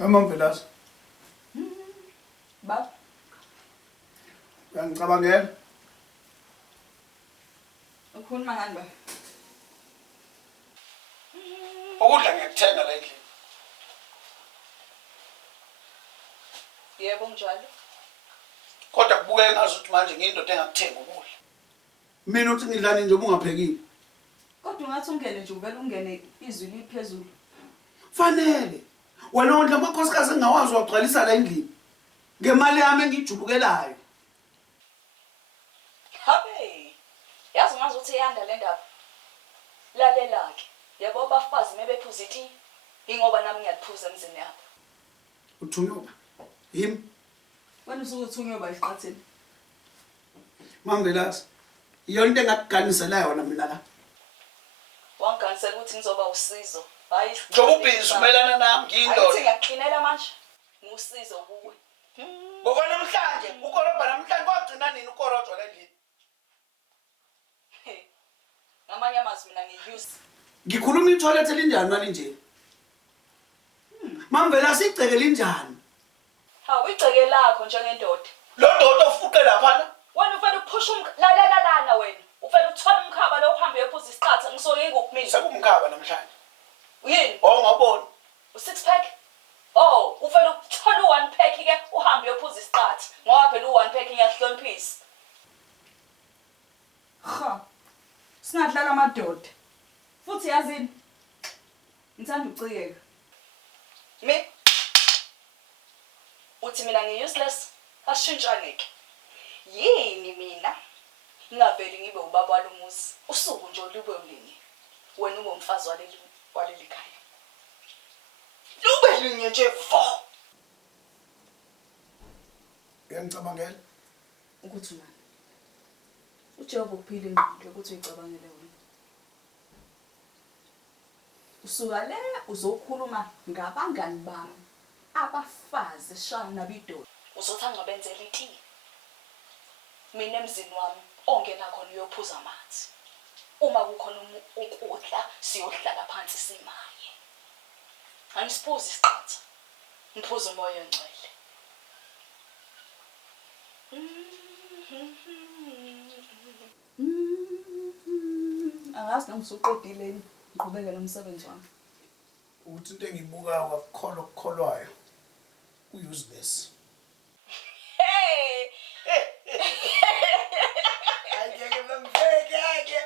Amamvelas. Baba. Uyangicabangela? Ukhuluma ngani ba? Ukudla ngiyakuthenga la endlini. Yebo njalo. Kodwa kubukeka ngazuthi manje ngiyindoda engakuthenga ukudla. Mina uthi ngidlani nje ubungaphekile. Kodwa ungathi ungene nje uvela ungene izwi liphezulu. Fanele. Wena ondla amakhosikazi engawazi wagcwalisa la endlini. Ngemali yami engijubukelayo. Habe. Yazi ngazi ukuthi iyanda le ndaba. Lalela ke. Yebo abafazi mebephuza ithi ingoba nami ngiyaphuza emzini yabo. Uthunyoba. Yimi. Wena usuke uthunyoba isiqatheni. Mamvelas. Iyona into engakuganisela yona mina la. Wanganisela ukuthi ngizoba usizo. Hayi. Njoba ubhizi umelana nami ngiyindoda. Ayithi ngiyaqinela manje. Ngusizo kuwe. Ngoba namhlanje ukorobha namhlanje kwagcina nini ukorojwa la endlini? Ngamanye amazwi mina ngiyuse. Ngikhuluma itoilet elinjani mali nje? Mamvela sigceke linjani? Ha uyigceke lakho njengendoda. Lo dodo ofuqe lapha. Wena ufela ukuphusha lalela lana wena. Ufela ukuthola umkhaba lo uhambe uyephuza isiqatha ngisoke ngikuphi. Sekumkhaba namhlanje. Uyini? Ngabona. U6 pack? Oh, ufela ukuthola u1 pack ke uhambe uyephuza isiqatha. Ngoba phela u1 pack ngiyahloniphisa. Ha. Singadlala amadoda. Futhi yazini. Ngithanda ucikeka. Uthi mina ngi-useless, asishintshane-ke. Yini mina? Ngingaveli ngibe ubaba walomuzi. Usuku nje lube ulinye. Wena ube umfazi waleli khaya. Lube linye nje vo. Uyangicabangela? Ukuthi manje. Ujehova uphile ingqondo ukuthi uyicabangele wena. Usuka le uzokhuluma ngabangani bami. Abafazi shana nabidoda uzothi angabenzela iti mina emzini wami ongena khona uyophuza amanzi uma kukhona ukudla siyohlala phansi simaye angisiphuza isiqatha ngiphuza umoya ongcwele angazi noma usuqedile ngiqhubeke nomsebenzi wami Uthi into engibukayo akukholwayo. Useless. Hey! Angeke bamfeke yake.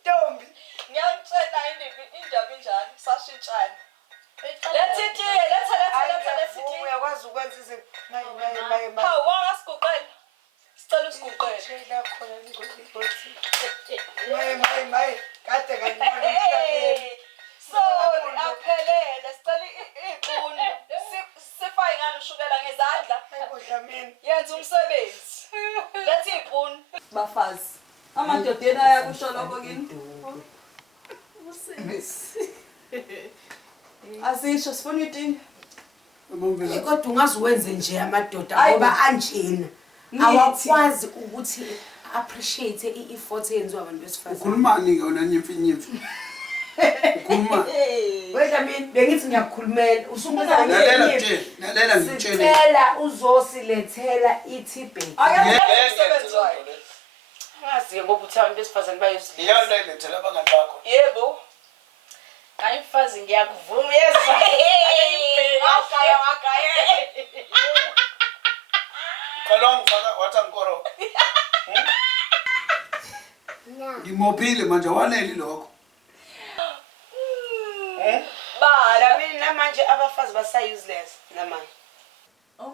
Ntombi. Ngiyangitshela indaba injani sashintshana. Letha itiye, letha. Uyakwazi ukwenza izinto. Hawu wangasiguqela. Sicela usiguqele. Shela khona ngikuboti. Maye. Kade ngibona. Sorry, aphelele. Sicela iquni. Sifaye ngani ushukela ngezandla. Ayikudlamini. Yenza umsebenzi. Letha iquni. Bafazi. Amadodeni ayakusho lokho kini. Asisho sifuna itinga. Kodwa ungazi wenze nje amadoda ngoba anjena. Awakwazi ukuthi appreciate i-effort yenziwa abantu besifazane. Ukhulumani ke wena nyimfi. Ukhuluma. Wena mina bengithi ngiyakhulumela usumbuza Lalela ngitshele. Sicela uzosilethela i-tibet. Umsebenzi wayo. Ngazi ngoba uthi abantu besifazane bayizile. Iyona ilethela abangani bakho. Yebo. Hayi mfazi ngiyakuvuma yezwa. Wakaya. Qalwa ngifaka wathi angikoro. Ngimophile manje waneli lokho. Bala Mina manje abafazi basa-useless namanje.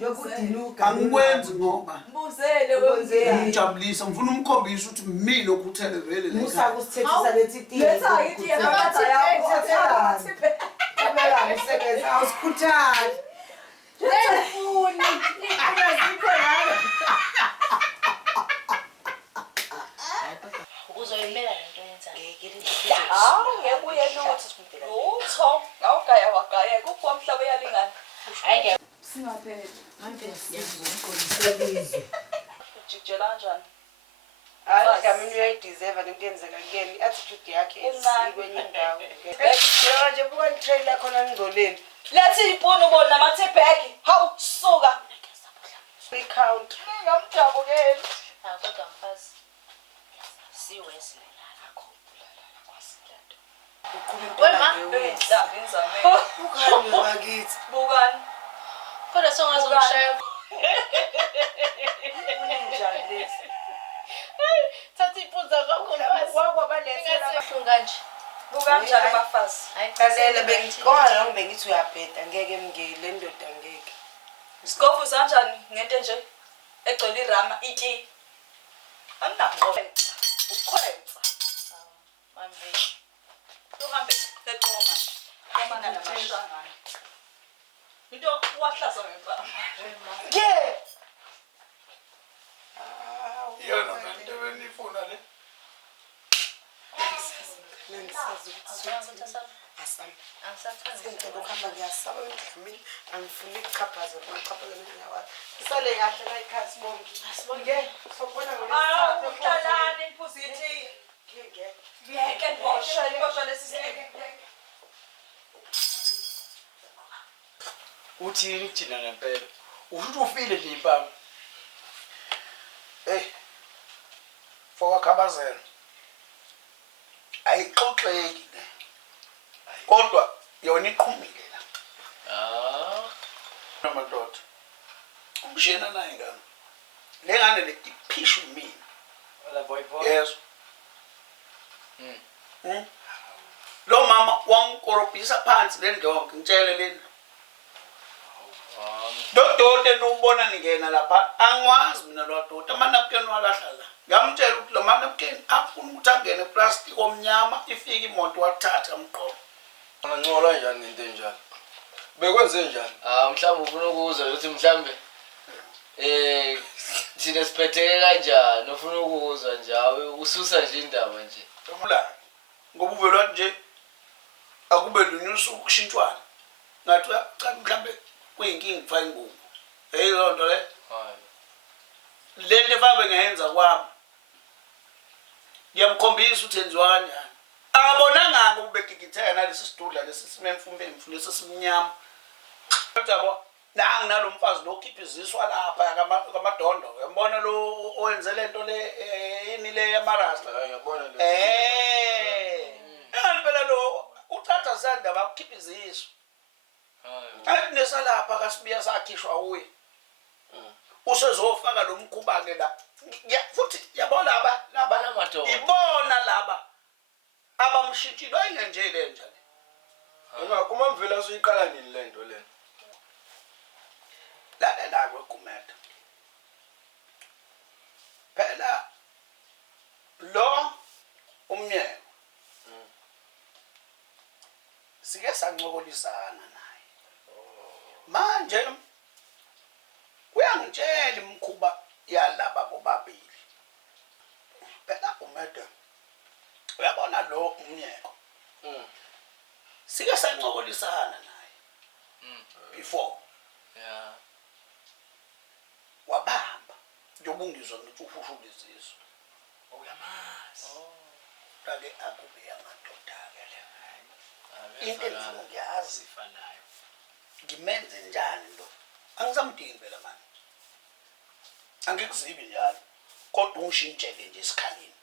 Yokudinuka. Angikwenzi ngoba. Mbuzele wenzeni. Ngijabulisa ngifuna umkhombisa ukuthi mina okhuthele vele le. Musa kusithethisa lethi tiye. Letha itiye ngabatha yakho. Kamela umsebenzi awusikhuthali. Lefuni. Ayazikho yalo. Uzoyimela lento yenzayo. Ngeke uyeluthi. Lutho. Awugaya wagaya kukhona umhlaba yalingana. Hayi Singaphela. manje siyazonqolisebizwe. Ujijela kanjani? Hayi ngamini uyayideserve into yenzeka kuyena i-attitude yakhe esikwenye indawo. Ngeke nje buka nitrailer khona ningcoleni. Lethi ipuni ubona amathebheki. Hawu suka. Count. Ngamjabukeli. Kodwa mfazi. Siwesley. Uqhubeka Ukani bakithi. Bukani. Kodwa songazongishaya. Kunjani lesi? Thatha iphunza kwakho mfazi. Wakwabalethela Ngasehlungu kanje. Bukani njalo bafazi. Kalela bengikona ngibengithi uyabheda ngeke mngile ndoda ngeke. Sikofu sanjani ngento nje egcwele irama iti. Anginaqoqenza. Ukhwenza. Manje. Uhambe eqoma nje. Qoma namashangana. Into wahlaza ngempama. Ke. Yona ngento benifuna le. Ngisazi ukuthi asam. Ngicela ukuhamba ngiyasaba emdlamini angifuni ukuchaphaza ngokuchaphaza mina wathi. Isale kahle la ikhasi bonke. Asibonge. Sokubona Ah, umhlalane impuzithi. ngeke. Ngeke ngibosha lesisike. Uthini thina ngempela? Usho ufile nje impama. Fowakhabazela. Ayixoxeki le. Kodwa yona iqhumile la. Namadoda. Umshena naye ngani. Le ngane le iphisha mina. Wala boy. Yes. Lo mama wangikorobhisa phansi le ndonke ngitshele le. Dodote nubona ningena lapha angwazi mina lo dodote amanapkeni walahla la. Ngamtshela ukuthi lo manapkeni afuna ukuthi angene plastic omnyama ifike imoto wathatha amqobo. Angangcola njani into enjalo? Bekwenze njani? Mhlawumbe ufuna ukuzwa ukuthi mhlawumbe thina siphetheke kanjani ufuna ukuzwa nje ususa nje indaba nje. Ngomla ngoba uvela nje akube lunyusa ukushintshwana. Ngathi cha mhlambe kuyinkingi kufa ingubo. Hey lo nto le. Hayi. Lento efabe ngayenza kwami. Ngiyamkhombisa ukuthi enziwa kanjani. Akabonanga ukubegigitheka nalesi sidudla lesi simemfumbe emfule sesimnyama. Yabo nangi nalomfazi lo khipha iziswa lapha kamadondo. Uyambona lo owenze lento le yini le yamarasta. Ngiyabona le. Ngempela lo uthatha zanda bakhipha iziswa. Hayi nesalapha kasibiya sakhishwa uye. Usezofaka lo mkhuba ke la. Futhi yabona laba Amadoda. ibona laba abamshintshile ayingenjele njalo. Uma mvela usuyiqala nini le nto le? Lalela kwekumeta. Phela lo umnyeko. Sike sancokolisana naye. Manje uyangitshela imkhuba yalaba bobabili. Phela umeda. Uyabona lo umnyeko. Sike sancokolisana naye. Before Yeah. wabamba njobungizwa ngithi ufushula izizwe. Uyamazi. Kake akube yamadoda ke le. Into endifuna ukuyazi ifanayo. ngimenze njani lo? Angisamdingi phela manje. Angikuzibi njalo. Kodwa ungishintshele nje isikhaleni.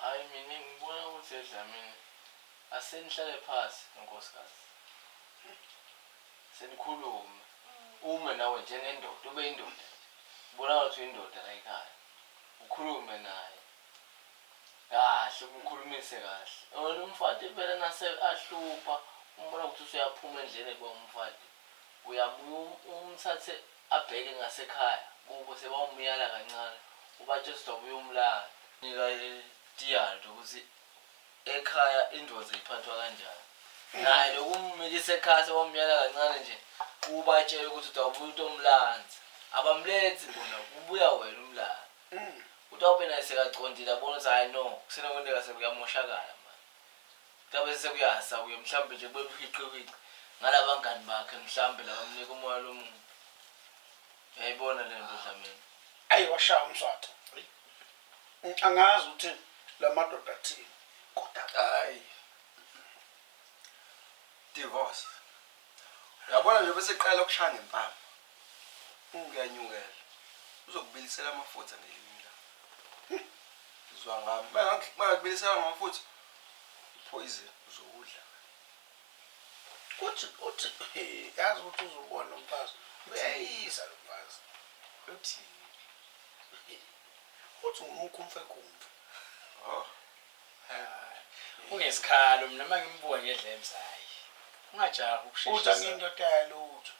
Hayi mina ngibona ukuthi edlamini asenihlale phansi nkosikazi. Senikhulume. Uma nawe njengendoda ube indoda. Ubona ukuthi uyindoda la ekhaya. Ukhulume naye. Kahle umkhulumise kahle. Wena umfati phela nase ahlupha. Umbona ukuthi usuyaphuma endleleni kwamfati. Uyabuya umthathe abheke ngasekhaya. Kubo sebawumyala kancane. Ubathe sizobuya umlala. Nika idiyalo ukuthi ekhaya indoda iphathwa kanjani. Naye lokummilisa ekhaya sebawumyala kancane nje. Ubatshela ukuthi udabuya utomlanzi. Abamlethi bona ubuya wena umlala. Utawube naye sekaqondile abona ukuthi hayi no kusena kwendeka sekuyamoshakala manje. Tabe sekuyasa kuye mhlambe nje bebuhiqiqiqi ngalabangani bakhe mhlambe labamnika umoya lomuntu. Uyayibona le nto dlamini. Ayi washaya umswatha. angazi ukuthi la madoda athini kodwa hayi divorce uyabona nje bese qala ukushaya ngempama uyanyukela uzokubilisela amafutha ngelimi la uzwa ngami mangakubilisela ngamafutha poison uzokudla uthi yazi ukuthi uzobona umfazi uyayisa lo mfazi uthi uthi ngumkhumfe kumfe oh Ungesikhalo mina mangimbuka ngedlemzayi. Ungajahi uthi ukusheshisa. angiyindoda yalutho